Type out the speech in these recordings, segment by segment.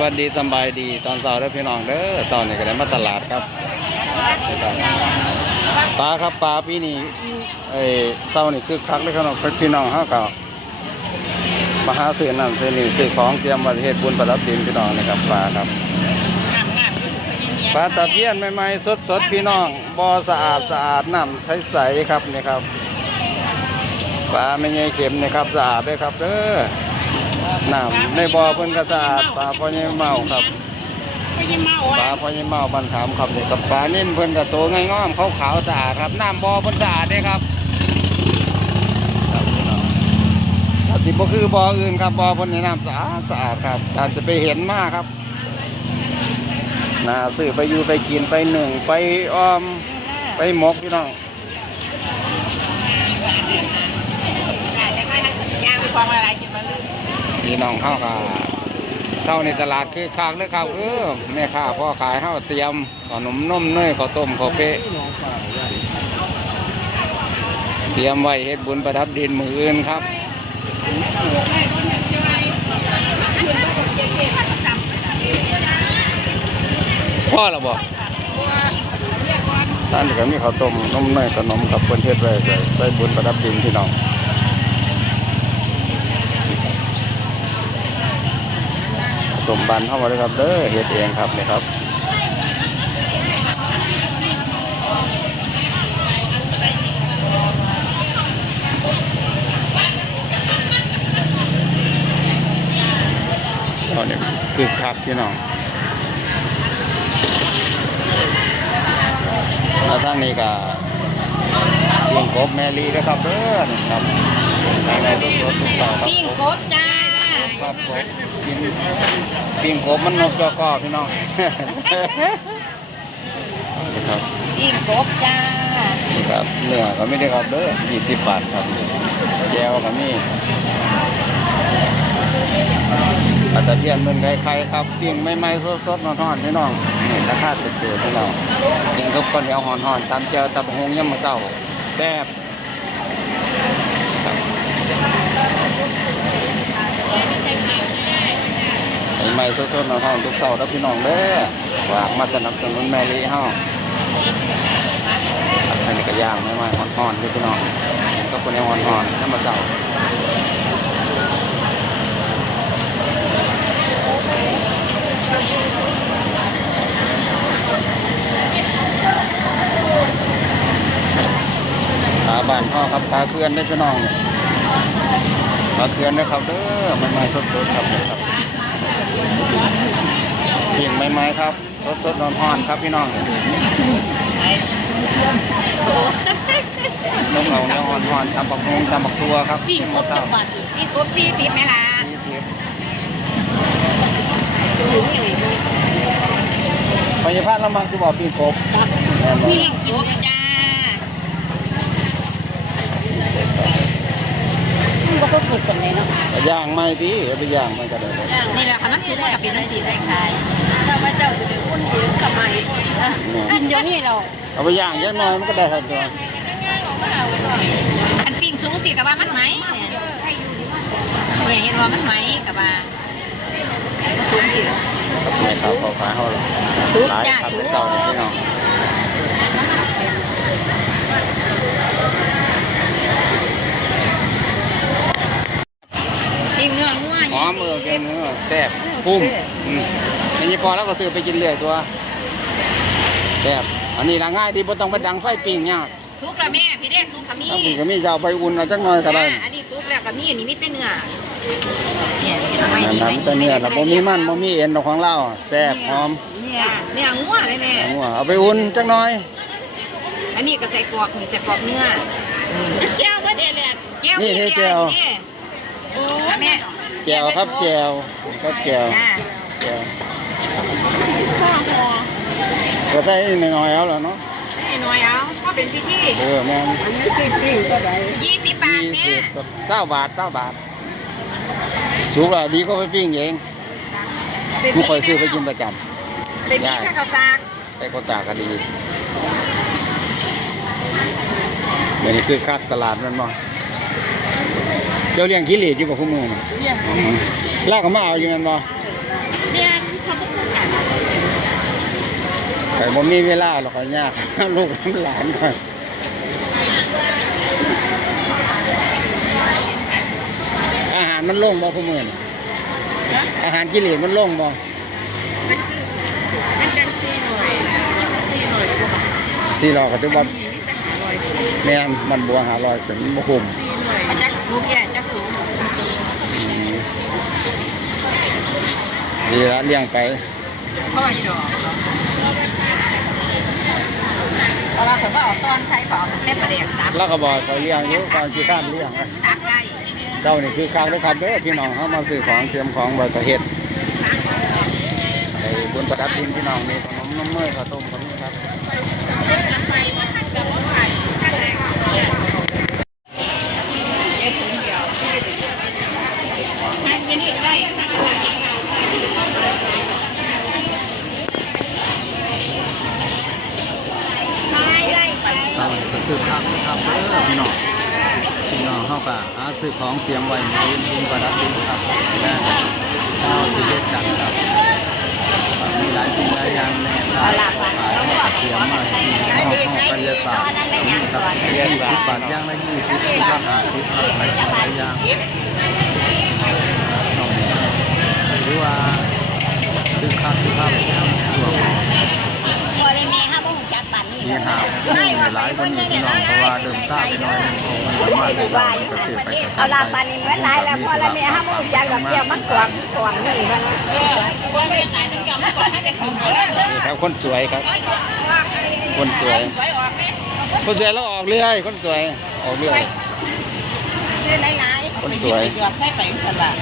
สวัสดีสบายดีตอนเช้าเด้อพี่น้องเด้อตอนนี้ก็ได้มาตลาดครับปลาครับปลาปีนี้ไอ้เช้านี่คือคักเลยครับน้องพี่น้องเฮาก็มาหาซื้อน้ำซื้อนี่ซื้อของเตรียมไว้เฮ็ดบุญประดับดินพี่น้องนะครับปลาครับปลาตะเพียนใหม่ๆสดๆพี่น้องบ่อสะอาดสะอาดน้ำใสๆครับนี่ครับปลาไม่ใหญ่เข็มนะครับสะอาดเด้อครับเด้อ น้ำในบ่อเพิ่นก็สะอาดปลาพ่อใหญ่เมาครับไม่ใช่เมาปลาอะพ่อใหญ่เมาบันขามครับนี่กับปลานิ่นเพิ่นก็โตง่ายง้อมขาวๆสะอาดครับน้ำบ่อเพิ่นสะอาดเด้ครับครับพี่น้องครับสิบ่คือบ่ออื่นครับบ่อเพิ่นนี่น้ำสะอาดสะอาดครับการจะไปเห็นมาครับน่าซื้อไปอยู่ไปกินไปหนึ่งไปอ้อมไปหมกพี่น้องย่างไปความอะไรกินมาเลย พี่น้องเฮาก็เข้าในตลาดคือคักเลยครับเออแม่ค้าพ่อขายเฮาเตรียมขนมนมเนยข้าวต้มข้าวเป๊ะเตรียมไว้เฮ็ดบุญประดับดินมืออื่นครับพ่อละบอกท่านก็มีข้าวต้มนมเนยขนมกับเพื่อนเทศไว้ก็ไปบุญประดับดินพี่น้อง ข้าวต้มบานเข้ามาเลยครับเด้อเฮ็ดเองครับนี่ครับตอนนี้คือคักพี่น้องแล้วทางนี้ก็ยิงกบแมรี่นะครับเด้อครับในในทุกรถทุกเสาครับ ปิ้งกบจ้า ครับผมกินปิ้งกบมันนกจอกอพี่น้อง ครับปิ้งกบจ้าครับเนื้อก็ไม่ได้ครับเด้อยี่สิบบาทครับแก้วก็มีอาจจะเทียนเป็นไข่ๆครับปิ้งไม่ไม่ๆสดๆนอนๆพี่น้องนี่ราคาเจ๋อๆพี่น้องกินกับข้าวเหนียวห่อนๆตามเจียวตับหงยำมะเต้าแซ่บ ใหม่ๆสดๆนอนๆทุกเสาร์แล้วพี่น้องเด้อฝากมาสนับสนุนแม่ลีเฮาอันนี้ก็ย่างไม่ไม่ห่อนๆพี่น้องก็คนนี้ห่อนๆน้ำมันเจ้าขาบ้านพ่อครับขาเคลื่อนได้พี่น้องขาเคลื่อนนะครับเด้อไม่ไม่สดๆครับครับ เพียงไม่ไม่ครับสดๆร้อนๆครับพี่น้องนมเราเนี่ยอ่อนๆตำบักฮงตำบักตัวครับปิ้งกบจังหวัดพี่กบสี่สิบไหมล่ะนี่เทียบพยาพาเรามังคือบอกปีกบแม่นบ่พี่กบจ้า ก็ต้องสุดตรงนี้เนาะย่างไหม่ดีเอาไปย่างมันก็ได้เลยนี่แหละค่ะมันซื้กับเป็นสีได้ขายถ้าพระเจ้าจะเป็นคนหิวทำไมกินเดี๋ยวนี้เราเอาไปย่างยักหน่อยมันก็ได้ครับตัวอันปิ้งสูงสิกับว่ามันไหมเนี่ยเห็นว่ามันไหมกับว่าสูงสิครับแม่ครับเขาขายเขาสูงขายจ้าครับสูงเจ้านี่พี่น้อง มเออแกงเนื้อแซ่บคุ้มอืมอันนี้พอแล้วก็ซื้อไปกินเรื่อยตัวแซ่บอันนี้ละง่ายดีบ่ต้องไปดังไฟปิ้งเนี่ยากสุกแล้วแม่พี่เด้สุกขมีถ้าพี่ก็มีจะเอาไปอุ่นเอาจักหน่อยก็ได้อันนี้สุกแล้วก็มีอันนี้มีแต่เนื้อเนี่ยทำไมอันดีนั้นแต่เนี่ยเราบ่มีมันบ่มีเอ็นของเราแซ่บหอมเนี่ยเนื้องัวเลยแม่หัวเอาไปอุ่นจักหน่อย อันนี้ก็ใส่กรอกนี่ใส่กรอกเนื้อแก้วก็เด็ดแหละแก้วนี่แก้วนี่อะแม่แจวครับแจวครับแจวอ่าแจวก็ได้น้อยๆเอาแล้วเนาะให้หน่อยเอาก็เป็นพิธีเออแม่นอันนี้ปิ้งปิ้งก็ได้ยี่สิบบาทยี่แม่สิบกับเก้าบาทเก้าบาทสุกแล้วดีก็ไปปิ้งเองเป็นผู้พิคอยธีซื้อไปกินแม่ประจเป็นพิธีข้าวสากำไปก็ตากก็ดีเดี๋ยวนี้คือคักตลาดนั่นบ่เจ้าเลี้ยงกิเลสอยู่กับพวกมึงนี่เนี่ยอืมลากก็มาเอาอยู่นั่นบ่เนี่ยเขาก็พูดกันแต่ผมมีเวลาหรอกก็ยากลูกหลานก่อนอาหารมันโล่งบ่คุณมื่นอาหารกิเลสมันโล่งบ่มันกันสี่หน่วยสี่หน่วยกว่าที่เราก็ถือว่านี่นี่ตั้งหาร้อยสี่แม่นมันบัวหาลอยเป็นบ่คุ้มหน่วยมาจากลูกแย่จากสูง อืม ดีละเลี้ยงไปเพราะว่าอีดอกเราเขาเอาต้นใช้ขอสแต่เต้นประเดี๋ยวตักแล้วก็บอกเขาเลี้ยงอยู่การที่ท่ามเลี้ยงนะตักได้เจ้านี่คือคางด้วยครับเด้อพี่น้องเขามาซื้อของเตรียมของไว้ประเฮ็ดไอ้บุญประดับดินพี่น้องมีขนมน้ำเมื่อยข้าวต้มขนมีครับ เตาก็คือคักนะครับเด้อพี่น้องพี่น้องเขาก็หาซื้อของเตรียมไว้ในดินประดับดินครับแม่เราสิเฮ็ดกันครับมีหลายสิ่งหลายอย่างแน่ครับขายเตรียมมาที่ห้องห้องกายศาสตร์ครับยี่สิบบาทอย่างละยี่สิบสิบละห้าสิบครับหลายสิ่งหลายอย่างหรือว่าคือคักคือคักทั่ว พอได้แม่ห้าบ่งจักปันนี่ มีหาวมี หลายคนนี่พี่น้องเพราะว่าเดิมทราไปหน่อยนึงเขามันมาได้เราก็ซื้อไปกระเอาลาปันนี่เหลายแล้วพอแล้วแม่ห้าบ่งจักแบบเกี่ยวมันกวางกวางนี่มันนให้เด็กของเขานี่ครับคนสวยครับ คนสวย คนสวยแล้วออกเรื่อย คนสวยออกเรื่อย คนสวยไปหยอดใส่ไปสลัด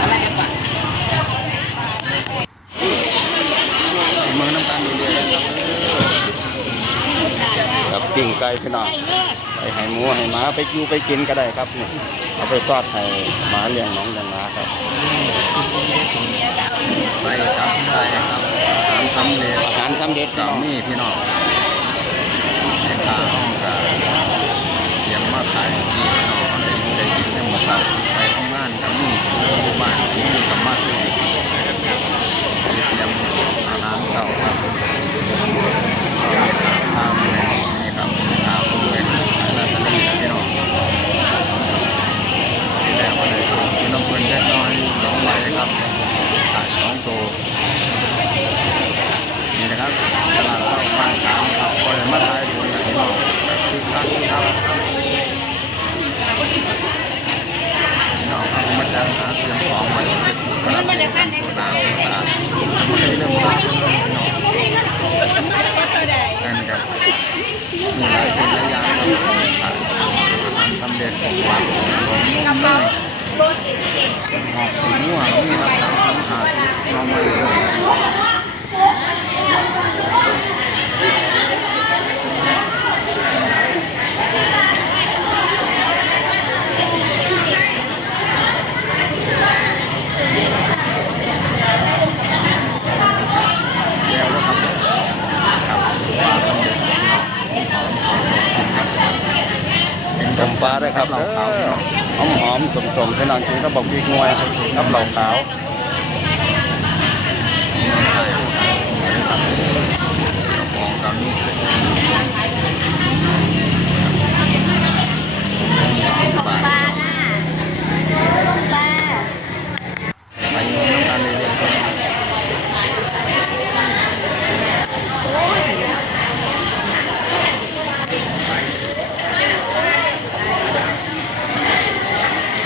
อะไรบ้าง เมืองน้ำตาลเรื่อยๆครับครับ ปิ้งไก่พี่น้องไปให้หมูให้หมาไปอยู่ไปกินก็ได้ครับนี่เอาไปซอดให้หมาเลี้ยงน้องเลี้ยงหมาครับไปครับไปครับอาหารทำเร็จอาหารทำเด็ดเก่านี่พี่น้องในตาห้องกับเตรียมมาขายที่พี่น้องเขาได้อยู่ได้กินกันหมดครับไปทำงานกับนี่บ้านนี่กับมาซื้อเตรียมอาหารเก่าครับทำ ขายสองตัวนี่นะครับตลาดเข้าบ้านขามครับก็เลยมาขายดูนะพี่น้องคือคักครับพี่น้องครับมาจากหาเตรียมของมามันม่ได้ขั้นในตลาดตลาดไม่เริ่มต้นพี่น้องกันครับมีหลายสิ่งหลายอย่างครับทำเด็ดของวัดของ น้ออกสีม่วงมีครับทำขาดน้องมาเลย แล้วนะครับเป็นกำปลาด้วยครับเราขาวหอมหอม สมสมๆพี่น้องกินก็บอกพีกงวยกับเหล่าขาวบาไปน้ำตาลเลยๆ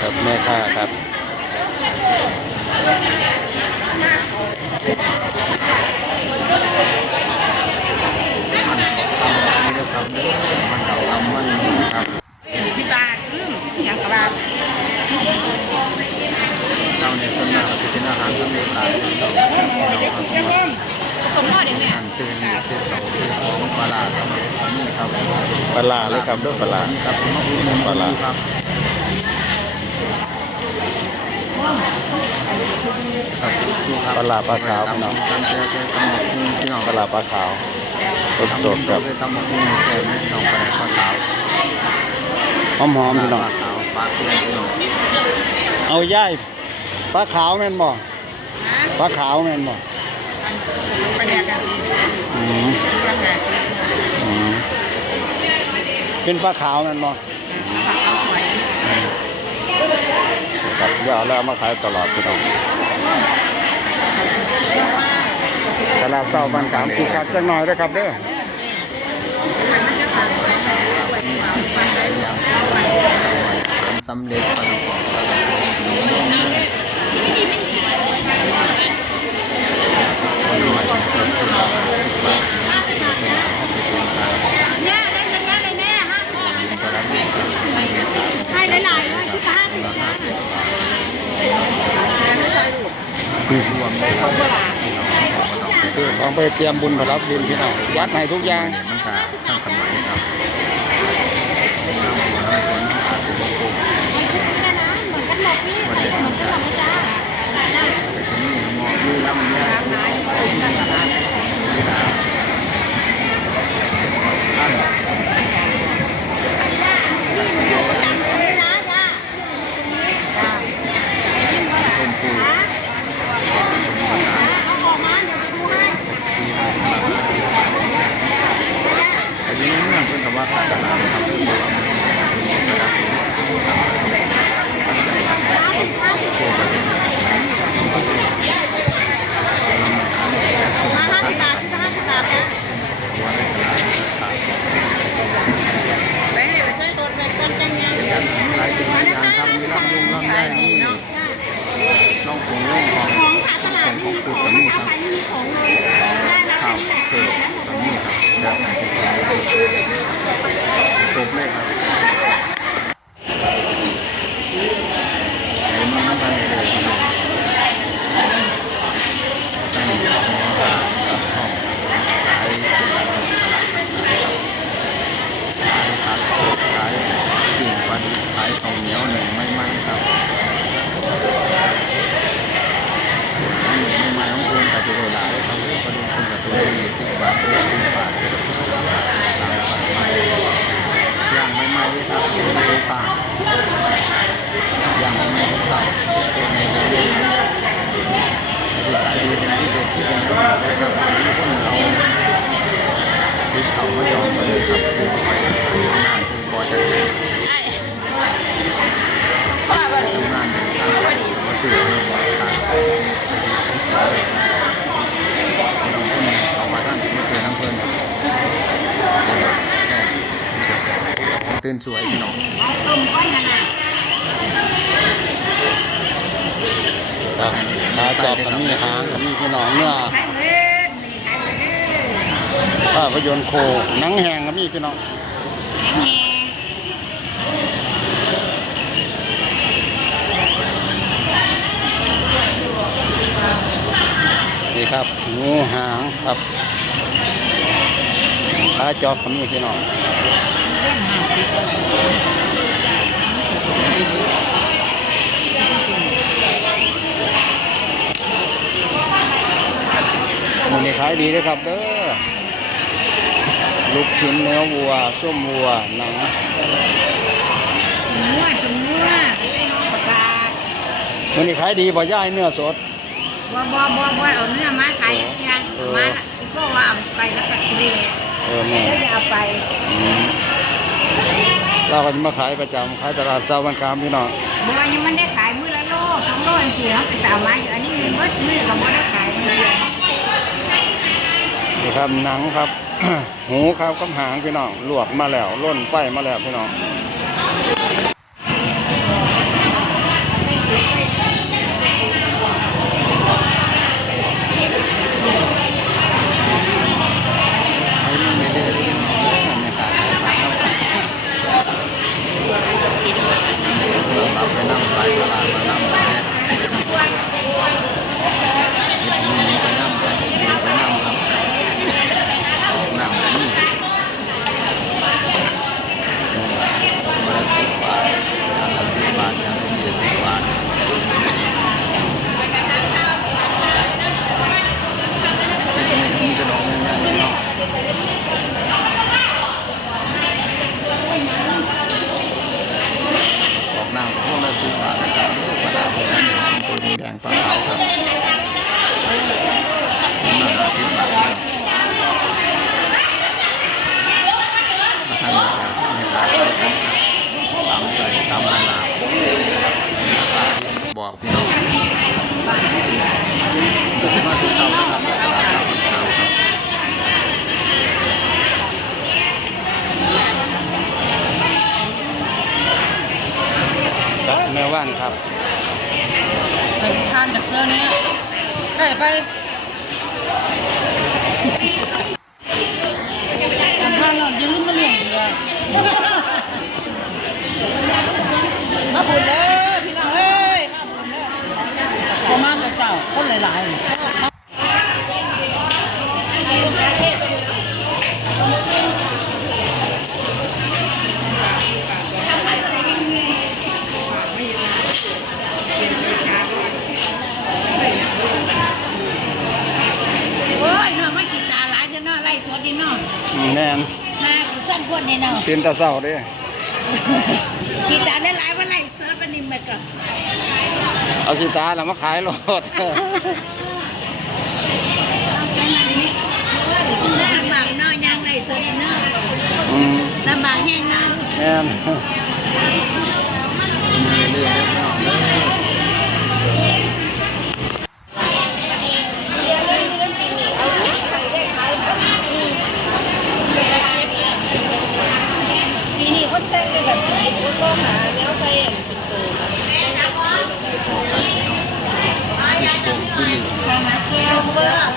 ครับ แม่ค้าครับมันเรียกครับมันเก่าทำมันครับพี่ตาอืมอย่างกระบาดเราเนี่ยส่วนมากจะเป็นอาหารสำเร็จหลายเราเราสมมติเนี่ยทานซื้อนี่ซื้อเขาซื้อของปลาร้าครับนี่ครับปลาร้าเลยครับด้วยปลาร้าครับมาอุดห ปลาร้าครับปลาปลาขาวพี่น้องตำเจเจตำหมกคุ้งพี่น้องปลาปลาขาวสดๆครับตำหมกคุ้งแซ่พี่น้องปลาปลาขาวหอมๆพี่น้อง ปลาขาวปลาเค็มพี่น้องเอาย่ายปลาขาวแม่นบ่ปลาขาวแม่นบ่ไปแดกกันอืมอืมเป็นปลาขาวแม่นบ่ เอาสวย ครับเดี๋ยวเอาแล้วมาขายตลอดพี่น้องตลาดเศร้าบ้านขามคือคักจังหน่อยนะครับเด้อสำเร็จปลาดุก แน่ได้ยังไงเลยแน่ห้าข้อให้หลายๆเลยที่ห้าสิบจ้าร วมเลยครับ คือของ ไปเตรียมบุญไปรับดินพี่น้องยัดให้ทุกอย่างเนี่ยมันก็ทันสมัยครับกัน ตื่นสวยพี่น้องต้มก้อยขนาดครับขาจอบกับมีหางกับมีพี่น้องเนื้อขายเงินขายเงินภาพยนตร์โคหนังแหงกับมีพี่น้องแหงนี่ครับงูหางครับขาจอบกับมีพี่น้อง มันนี่ขายดีเลยครับเด้อลูกชิ้นเนื้อวัว ส้มวัวหนังมั่วสมั่วไม่ใช่น้องประสาทมันนี่ขายดีบ่ย่ายเนื้อสดบ่บ่บ่บ่เอาเนื้อมาขายยังมาอีกก็ว่าเอาไปแล้วก็เละเออแม่ แล้วจะเอาไป อืม เราก็จะมาขายประจำขายตลาดเช้าวันกลางพี่น้องบ่ยังมันได้ขายมื้อละโลสองโลจริงๆแล้วแต่เอามาอยู่อันนี้มันเบิดมื้อก็บ่ได้ขายมื้อเดียวนี่ครับหนังครับ หูครับกับหางพี่น้องลวกมาแล้วล่นไฟมาแล้วพี่น้อง não. não. แน่นมาสั่งคนนี่เนาะตื่นแตะเช้าเด้กินตาได้หลายว่าไล่สดวันนี้มันก็เอาสิตาแล้วมาขายรถ ลำบากเนาะยังไล่สดเนาะอืมลำบากแห้งเนาะแม่นเรื่อยๆเน คนแต่งได้แบบนี้คนก็หาแนวใส่เป็นตัวโป่งกิริมาแก้วเบอร์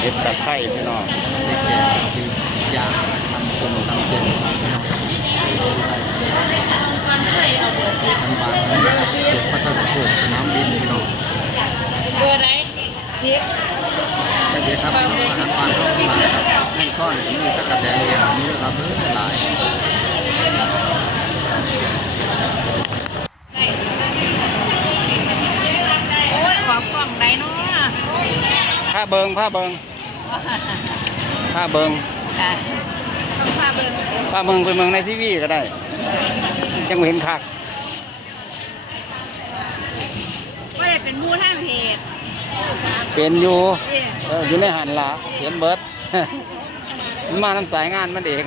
เห็ดตะไคร้พี่น้องแก่คือย่างทำคนทำเป็นทำเป็นทำบางเก็บพัฒนาโขกสนามบินพี่น้อง เบอร์ไหน พริกก็เดี๋ยวครับอาหารปลาเข้ามาครับให้ช่อนมีตะกะแตนเลี้ยงมีครับเออหลายโอ้ยขอกล่องไหนเนาะผ้าเบิงผ้าเบิงผ้าเบิงค่ะต้องพาเบิ่งผ้าเบิงไปเมืองในทีวีก็ได้จังบ่เห็นคักว่าจะเป็นหมูทางเพจ เป็นอยู่เอ้ยเอออยู่ในหันละเห็นเบิดมันมาน้ำสายงานมันเอง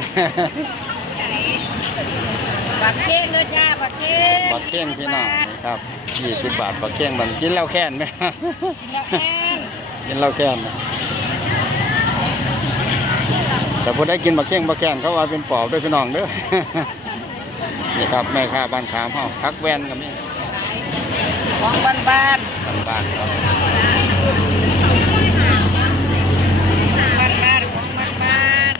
บักเค้งเด้อจ้าบักเค้งบักเก้งพี่น้องนี่ครับยี่สิบบาทบักเก้งมันกินแล้วแค้นไหมกินแล้วแห้งกินแล้วแค้นไหมแต่พอได้กินบักเก้งบักแค้นเขาว่าเป็นปอบด้วยพี่น้องเด้อนี่ครับแม่ค้าบ้านขามเฮาพักแวนก็มีของบ้านบ้านบ้านบ้านครับบ้านบ้านของบ้านบ้าน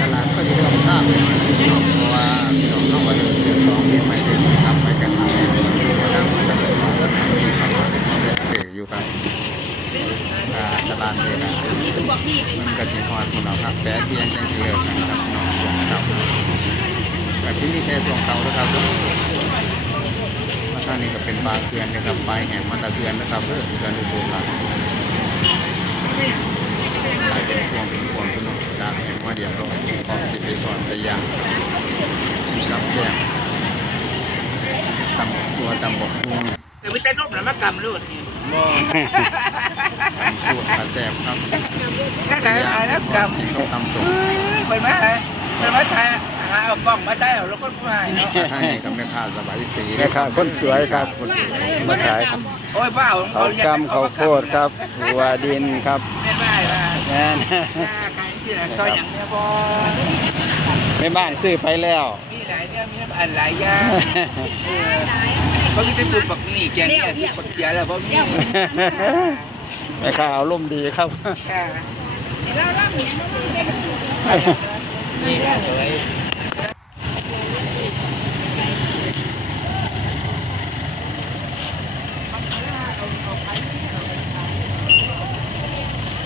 ตลาดก็ จะเริ่มาบพี่น้องเพราะว่าพี่น้องเข้ามาเดินเดินของเรียนใหม่เดินทำไปกันหลยทางมันจะเกิดมาแล้วเกิดอยู่ครับอ่าตลาดเนี่ยนะมันก็จะคอยคนเราครับแต่ที่ยังจังเสียนะครับน้องครับแบบที่นี่แค่ตรงเตาแล้วครับมาทางนี้ก็เป็นปลาเกลือนนะครับปลาแห้งมาตะเกลือนนะครับเพื่อเกลือนอุโบราณ ปลาเป็นพวงเป็นพวงพี่น้องจากแห้งมาเดียวก็พร้อมจะไปสอนไปย่างกับแก้มตำตัวตำบกพวงแต่วิจัยนกหนมากำลูดนี่สูตรขาแซ่บครับถ้าใครหายแล้วกกินข้าวตำสุกำไปมาไปมาถ่ายหาเอากล้องมาถ่ายเอาแล้วก็มาเนาะท่านนี้กับแม่ค้าสบายสีแม่ค้าคนสวยครับมาขายครับโอ้ยบ้าเขากำเขาวโพดครับหัวดินครับ แม่นขายที่ไหนซอยอย่างเนี้ยบอแม่บ้านซื้อไปแล้ว มีหลายเนี่ยมีน้ำอันหลายอย่างเพราะกินแต่ตุดบักนี่แกงเนี่ยที่ปักเกียร์แล้วเพราะมีแม่ค้าเอาร่มดีครับ ค่ะ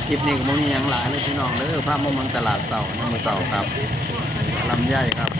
คลิปนี้ก็บ่มีหยังหลายเลยพี่น้องเด้อภาพมเมืองตลาดเสาร์น้ำมือเสาร์ครับลำไยครับ